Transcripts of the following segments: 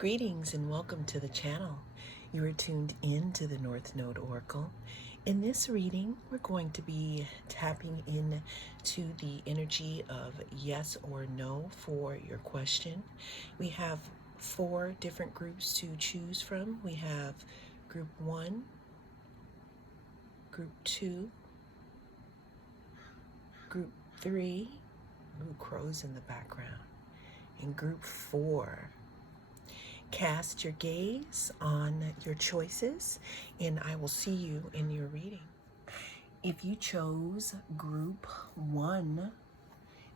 Greetings and welcome to the channel. You are tuned in to the North Node Oracle. In this reading, we're going to be tapping in to the energy of yes or no for your question. We have 4 different groups to choose from. We have group 1, group 2, group 3, ooh, crows in the background, and group 4. Cast your gaze on your choices, and I will see you in your reading. If you chose group 1,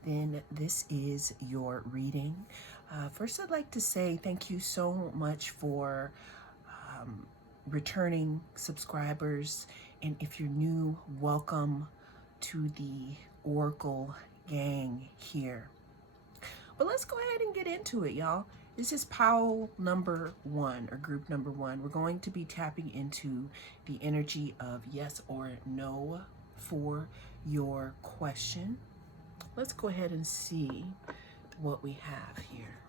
then this is your reading. First, I'd like to say thank you so much for returning subscribers, and if you're new, welcome to the Oracle gang here. But let's go ahead and get into it, y'all. This is pile number 1, or group number 1. We're going to be tapping into the energy of yes or no for your question. Let's go ahead and see what we have here.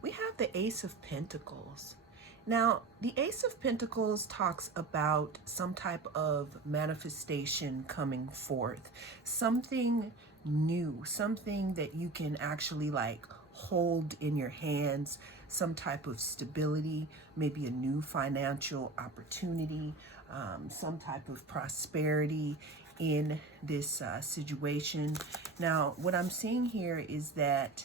We have the Ace of Pentacles. Now, the Ace of Pentacles talks about some type of manifestation coming forth, something new, something that you can actually hold in your hands, some type of stability, maybe a new financial opportunity, some type of prosperity in this situation. Now, what I'm seeing here is that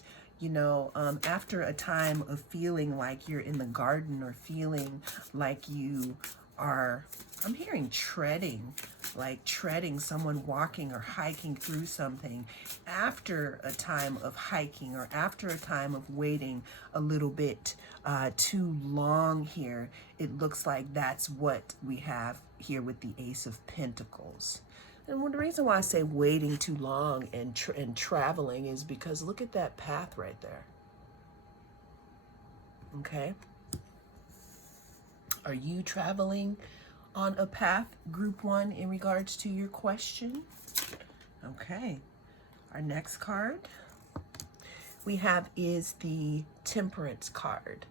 after a time of feeling like you're in the garden, or feeling like you are, I'm hearing treading, like treading, someone walking or hiking through something. After a time of hiking, or after a time of waiting a little bit too long here, it looks like that's what we have here with the Ace of Pentacles. And the reason why I say waiting too long and traveling is because look at that path right there. Okay. Are you traveling on a path, group 1, in regards to your question? Okay. Our next card we have is the Temperance card.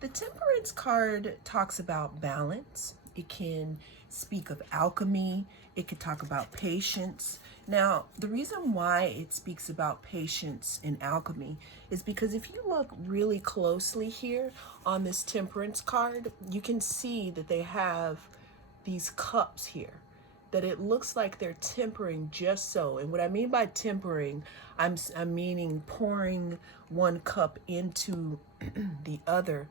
The Temperance card talks about balance. It can speak of alchemy. It could talk about patience. Now, the reason why it speaks about patience and alchemy is because if you look really closely here on this Temperance card, you can see that they have these cups here, that it looks like they're tempering just so. And what I mean by tempering, I'm meaning pouring one cup into the other,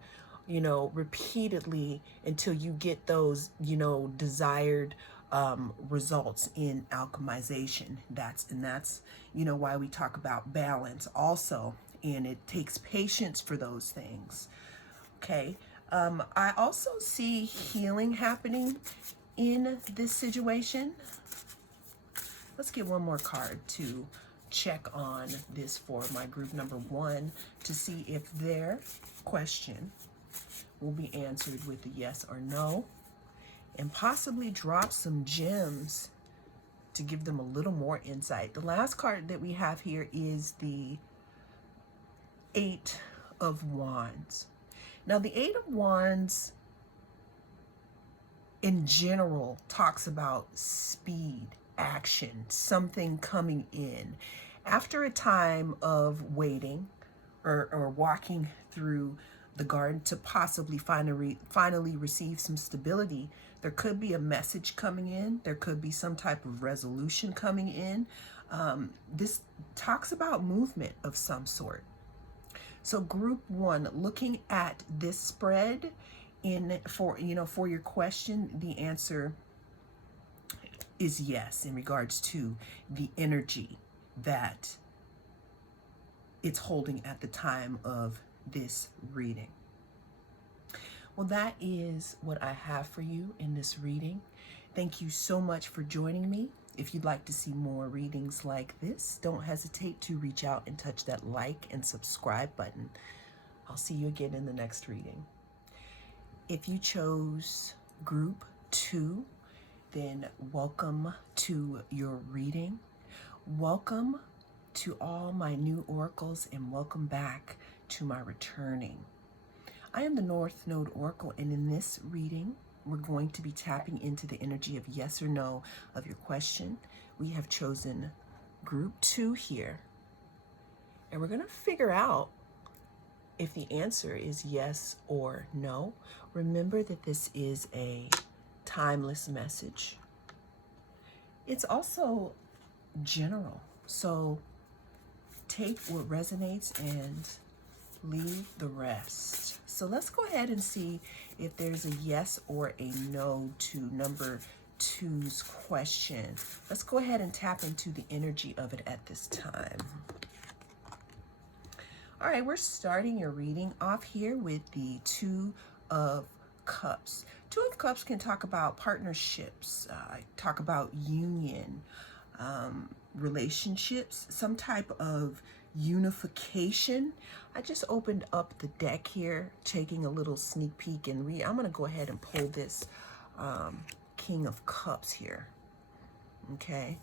repeatedly until you get those, desired results in alchemization. That's why we talk about balance also, and it takes patience for those things. Okay. I also see healing happening in this situation. Let's get one more card to check on this for my group number 1 to see if their question will be answered with a yes or no, and possibly drop some gems to give them a little more insight. The last card that we have here is the 8 of Wands. Now, the 8 of Wands in general talks about speed, action, something coming in. After a time of waiting or walking through the garden to possibly finally receive some stability, there could be a message coming in. There could be some type of resolution coming in. This talks about movement of some sort. So group 1, looking at this spread for your question, the answer is yes in regards to the energy that it's holding at the time of this reading. Well, that is what I have for you in this reading. Thank you so much for joining me. If you'd like to see more readings like this, don't hesitate to reach out and touch that like and subscribe button. I'll see you again in the next reading. If you chose group 2, then welcome to your reading. Welcome to all my new oracles, and welcome back to my returning. I am the North Node Oracle, and in this reading, we're going to be tapping into the energy of yes or no of your question. We have chosen group 2 here, and we're going to figure out if the answer is yes or no. Remember that this is a timeless message. It's also general, so take what resonates and leave the rest. So let's go ahead and see if there's a yes or a no to number 2's question. Let's go ahead and tap into the energy of it at this time. All right, we're starting your reading off here with the 2 of Cups. 2 of Cups can talk about partnerships, talk about union, relationships, some type of unification. I just opened up the deck here, taking a little sneak peek and read. I'm going to go ahead and pull this King of Cups here. Okay.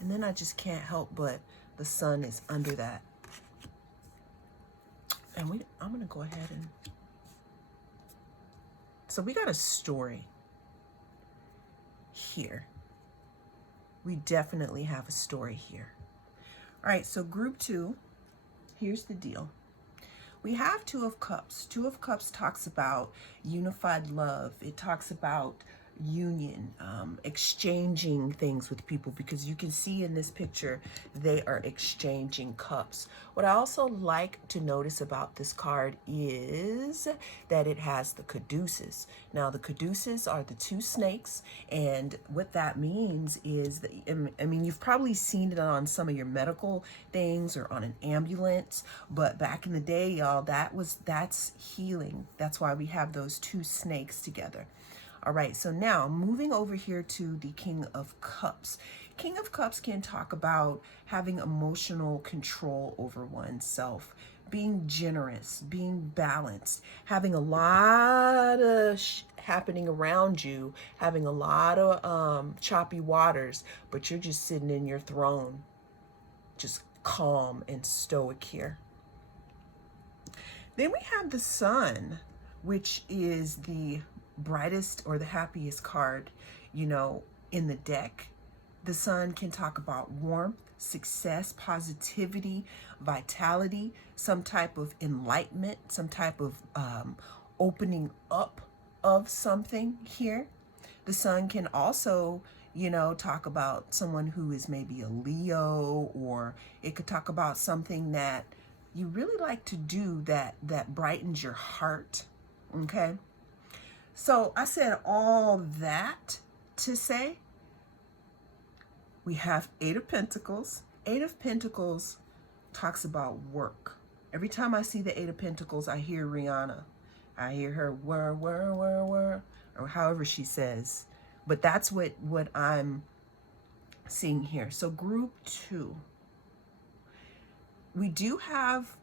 And then I just can't help but the sun is under that. And I'm going to go ahead and... So we got a story here. We definitely have a story here. All right, so group 2, here's the deal. We have 2 of Cups. 2 of Cups talks about unified love. It talks about union, exchanging things with people, because you can see in this picture they are exchanging cups. What I also like to notice about this card is that it has the caduceus. Now the caduceus are the 2 snakes, and what that means is that, I mean, you've probably seen it on some of your medical things or on an ambulance, but back in the day, y'all, that's healing. That's why we have those 2 snakes together. All right, so now moving over here to the King of Cups. King of Cups can talk about having emotional control over oneself, being generous, being balanced, having a lot of happening around you, having a lot of choppy waters, but you're just sitting in your throne, just calm and stoic here. Then we have the Sun, which is the brightest or the happiest card, you know, in the deck. The Sun can talk about warmth, success, positivity, vitality, some type of enlightenment, some type of opening up of something here. The Sun can also, you know, talk about someone who is maybe a Leo, or it could talk about something that you really like to do that brightens your heart. Okay. So I said all that to say we have 8 of Pentacles. 8 of Pentacles talks about work. Every time I see the 8 of Pentacles, I hear Rihanna. I hear her whir, or however she says. But that's what I'm seeing here. So group 2. We do have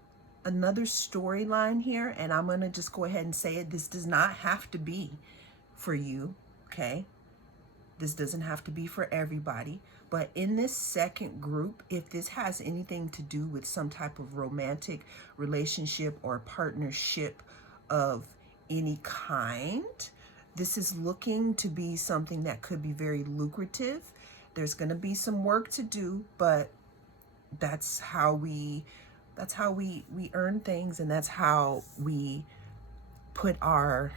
another storyline here, and I'm going to just go ahead and say it. This does not have to be for you, okay? This doesn't have to be for everybody. But in this second group, if this has anything to do with some type of romantic relationship or partnership of any kind, this is looking to be something that could be very lucrative. There's going to be some work to do, but that's how we earn things, and that's how we put our,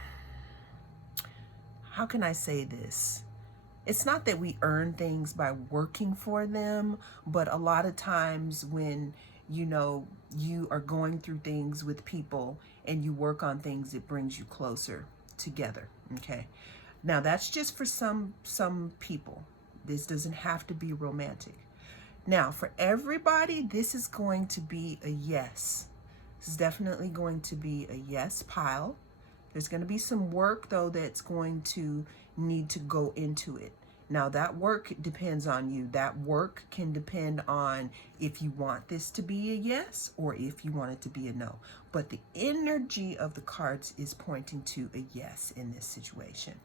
how can I say this? It's not that we earn things by working for them, but a lot of times when, you know, you are going through things with people and you work on things, it brings you closer together. Okay. Now that's just for some people. This doesn't have to be romantic. Now, for everybody, this is going to be a yes. This is definitely going to be a yes pile. There's going to be some work, though, that's going to need to go into it. Now, that work depends on you. That work can depend on if you want this to be a yes or if you want it to be a no. But the energy of the cards is pointing to a yes in this situation.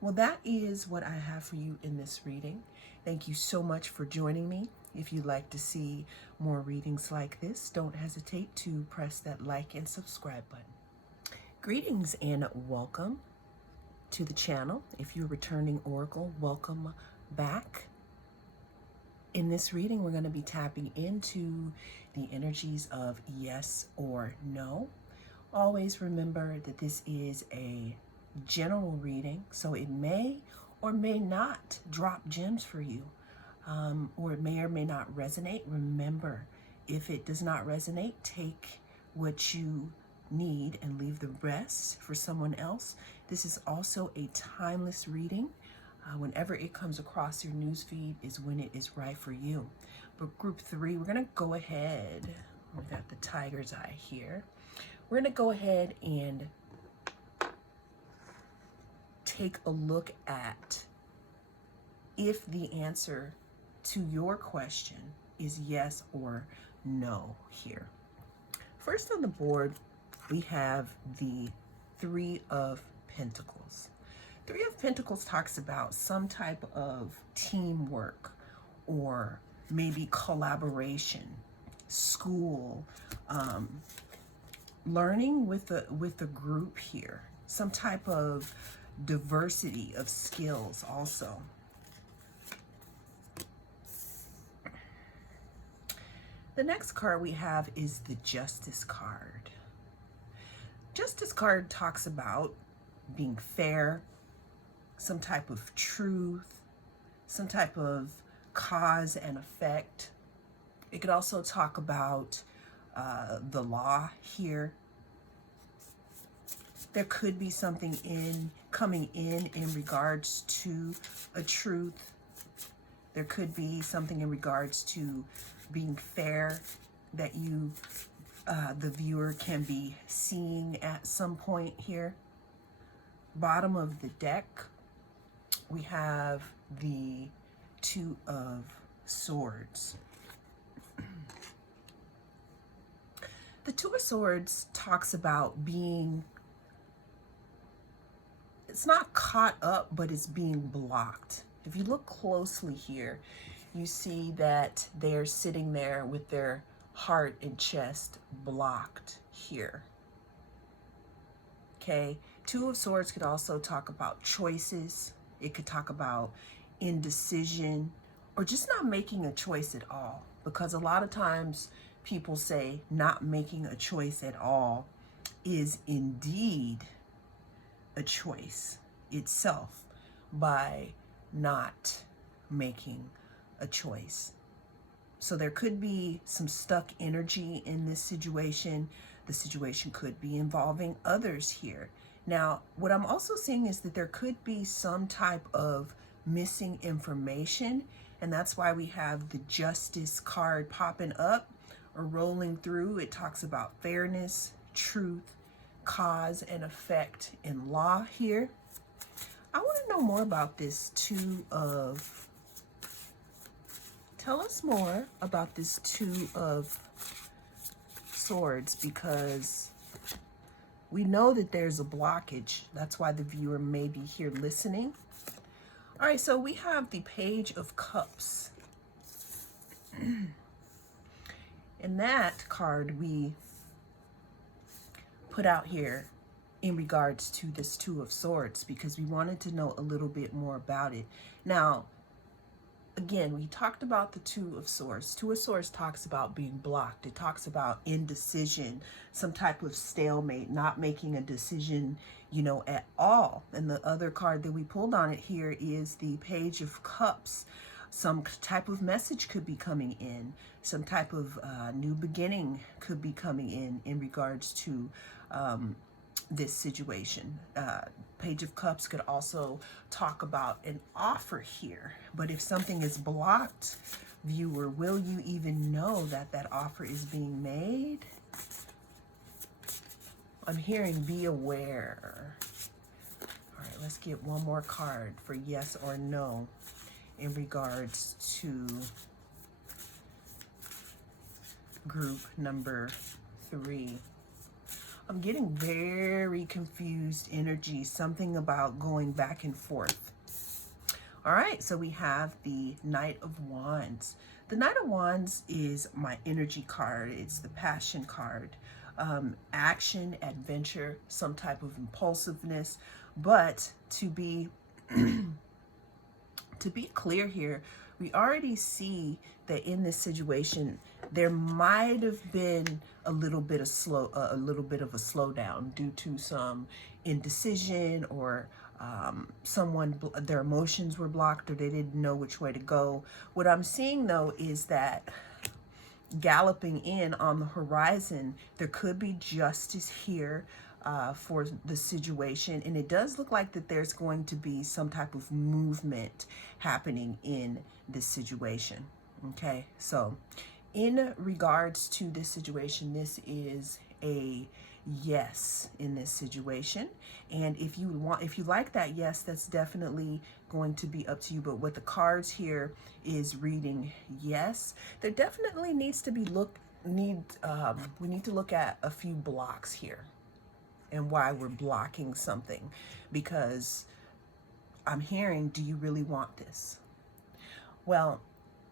Well, that is what I have for you in this reading. Thank you so much for joining me. If you'd like to see more readings like this, don't hesitate to press that like and subscribe button. Greetings and welcome to the channel. If you're returning oracle, welcome back. In this reading, we're going to be tapping into the energies of yes or no. Always remember that this is a general reading, so it may or may not drop gems for you, or it may or may not resonate. Remember, if it does not resonate, take what you need and leave the rest for someone else. This is also a timeless reading. Whenever it comes across your newsfeed is when it is right for you. But group 3, we're going to go ahead. We got the tiger's eye here. We're going to go ahead and take a look at if the answer to your question is yes or no here. First on the board, we have the 3 of Pentacles. 3 of Pentacles talks about some type of teamwork or maybe collaboration, school, learning with the group here, some type of diversity of skills also. The next card we have is the Justice card. Justice card talks about being fair, some type of truth, some type of cause and effect. It could also talk about the law here. There could be something coming in regards to a truth. There could be something in regards to being fair that you, the viewer, can be seeing at some point here. Bottom of the deck, we have the 2 of Swords. The 2 of Swords talks about being, it's not caught up, but it's being blocked. If you look closely here, you see that they're sitting there with their heart and chest blocked here. Okay, 2 of Swords could also talk about choices. It could talk about indecision or just not making a choice at all. Because a lot of times people say not making a choice at all is indeed a choice itself by not making a choice. So there could be some stuck energy in this situation. The situation could be involving others here. Now, what I'm also seeing is that there could be some type of missing information, and that's why we have the Justice card popping up or rolling through. It talks about fairness, truth, cause and effect, and law here. I want to know more about this 2 of... Tell us more about this 2 of Swords, because we know that there's a blockage. That's why the viewer may be here listening. All right, so we have the Page of Cups. And that card we put out here in regards to this 2 of Swords because we wanted to know a little bit more about it. Now, again, we talked about the 2 of Swords. 2 of Swords talks about being blocked. It talks about indecision, some type of stalemate, not making a decision, you know, at all. And the other card that we pulled on it here is the Page of Cups. Some type of message could be coming in. Some type of new beginning could be coming in regards to this situation. Page of Cups could also talk about an offer here. But if something is blocked, viewer, will you even know that that offer is being made? I'm hearing be aware. All right, let's get one more card for yes or no in regards to group number 3. I'm getting very confused energy, something about going back and forth. All right, so we have the Knight of Wands. The Knight of Wands is my energy card. It's the passion card. Action, adventure, some type of impulsiveness. But to be clear here, we already see that in this situation there might have been a little bit of a slowdown due to some indecision, or their emotions were blocked, or they didn't know which way to go. What I'm seeing though is that galloping in on the horizon, there could be justice here for the situation, and it does look like that there's going to be some type of movement happening in this situation. Okay, so in regards to this situation, this is a yes in this situation, and if you like that yes, that's definitely going to be up to you. But what the cards here is reading yes, there definitely needs to be we need to look at a few blocks here and why we're blocking something, because I'm hearing, do you really want this? Well,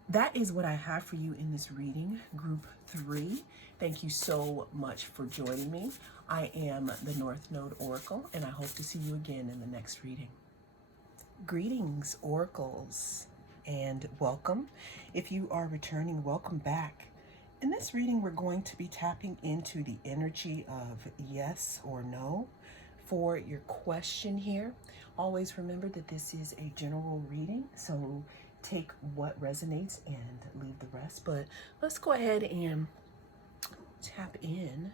that is what I have for you in this reading, Group 3. Thank you so much for joining me. I am the North Node Oracle, and I hope to see you again in the next reading. Greetings, Oracles, and welcome. If you are returning, welcome back. In this reading, we're going to be tapping into the energy of yes or no for your question here. Always remember that this is a general reading, so take what resonates and leave the rest. But let's go ahead and tap in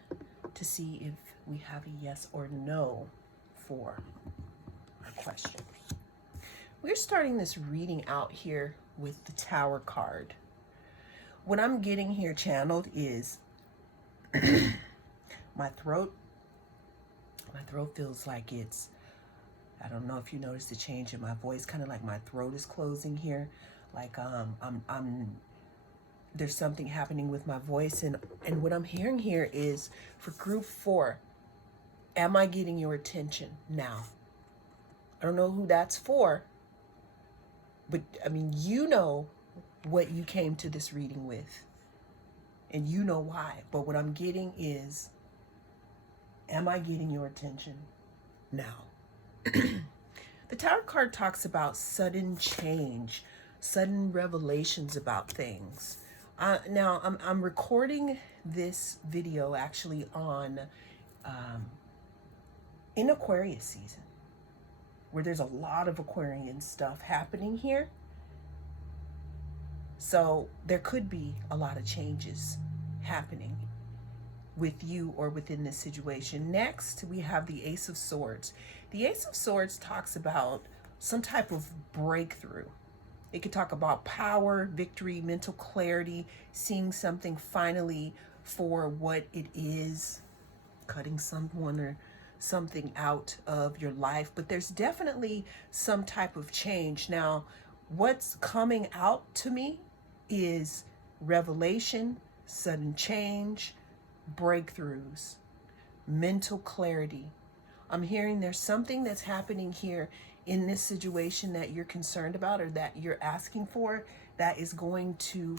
to see if we have a yes or no for our question. We're starting this reading out here with the Tower card. What I'm getting here channeled is my throat feels like it's, I don't know if you noticed the change in my voice, kind of like my throat is closing here. Like there's something happening with my voice, and what I'm hearing here is for Group 4, am I getting your attention now? I don't know who that's for, but I mean, you know what you came to this reading with, and you know why. But what I'm getting is, am I getting your attention now? The Tower card talks about sudden change, sudden revelations about things. Now I'm recording this video actually on in Aquarius season, where there's a lot of Aquarian stuff happening here. So there could be a lot of changes happening with you or within this situation. Next, we have the Ace of Swords. The Ace of Swords talks about some type of breakthrough. It could talk about power, victory, mental clarity, seeing something finally for what it is, cutting someone or something out of your life. But there's definitely some type of change. Now, what's coming out to me is revelation, sudden change, breakthroughs, mental clarity. I'm hearing there's something that's happening here in this situation that you're concerned about, or that you're asking for, that is going to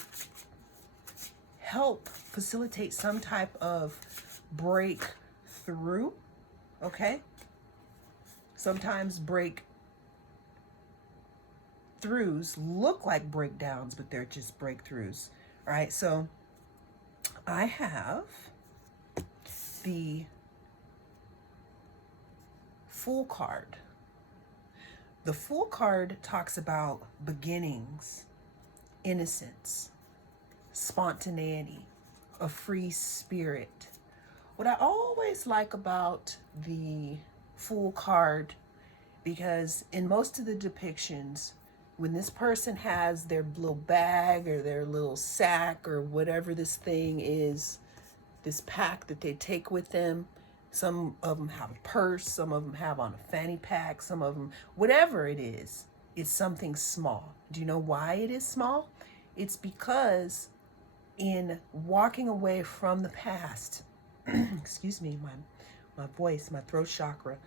help facilitate some type of breakthrough. Okay? Sometimes breakthroughs look like breakdowns, but they're just breakthroughs. All right, so I have the Fool card. The Fool card talks about beginnings, innocence, spontaneity, a free spirit. What I always like about the Fool card, because in most of the depictions, when this person has their little bag or their little sack or whatever this thing is, this pack that they take with them, some of them have a purse, some of them have on a fanny pack, some of them, whatever it is, it's something small. Do you know why it is small? It's because in walking away from the past, excuse me, my voice, my throat chakra,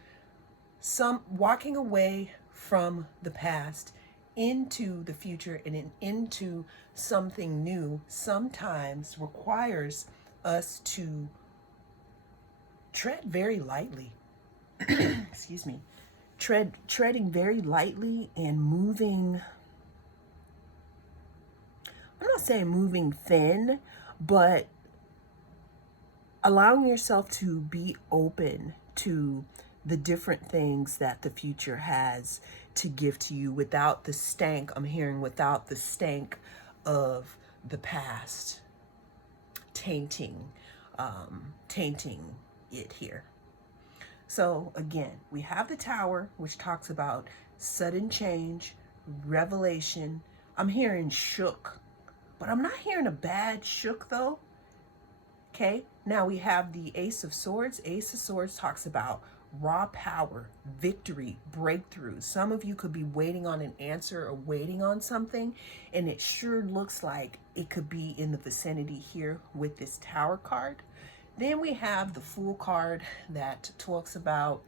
walking away from the past into the future and into something new sometimes requires us to tread very lightly. Excuse me. Treading very lightly and moving, I'm not saying moving thin, but allowing yourself to be open to the different things that the future has to give to you without the stank, I'm hearing, without the stank of the past tainting it here. So again, we have the Tower, which talks about sudden change, revelation. I'm hearing shook, but I'm not hearing a bad shook though. Okay, now we have the Ace of Swords. Ace of Swords talks about raw power, victory, breakthrough. Some of you could be waiting on an answer or waiting on something, and it sure looks like it could be in the vicinity here with this Tower card. Then we have the Fool card that talks about,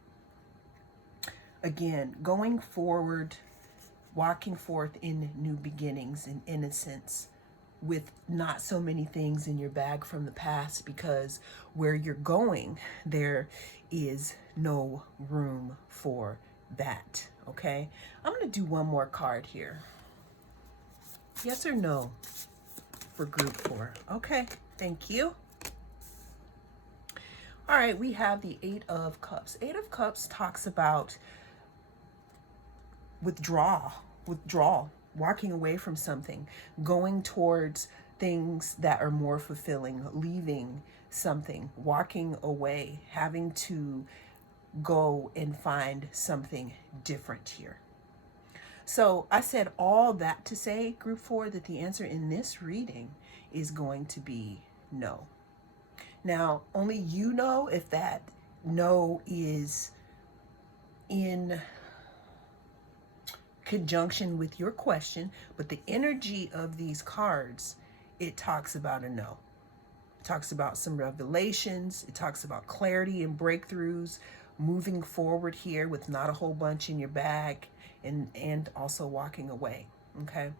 again, going forward, walking forth in new beginnings and innocence, with not so many things in your bag from the past, because where you're going, there is no room for that. Okay, I'm going to do one more card here. Yes or no for group 4? Okay, thank you. All right, we have the Eight of Cups. Eight of Cups talks about withdrawal, walking away from something, going towards things that are more fulfilling, leaving something, walking away, having to go and find something different here. So I said all that to say, group 4, that the answer in this reading is going to be no. Now, only you know if that no is in conjunction with your question, but the energy of these cards, it talks about a no. It talks about some revelations. It talks about clarity and breakthroughs, moving forward here with not a whole bunch in your bag, and also walking away. Okay,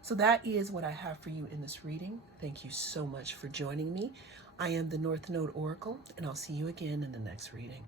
so that is what I have for you in this reading. Thank you so much for joining me. I am the North Node Oracle, and I'll see you again in the next reading.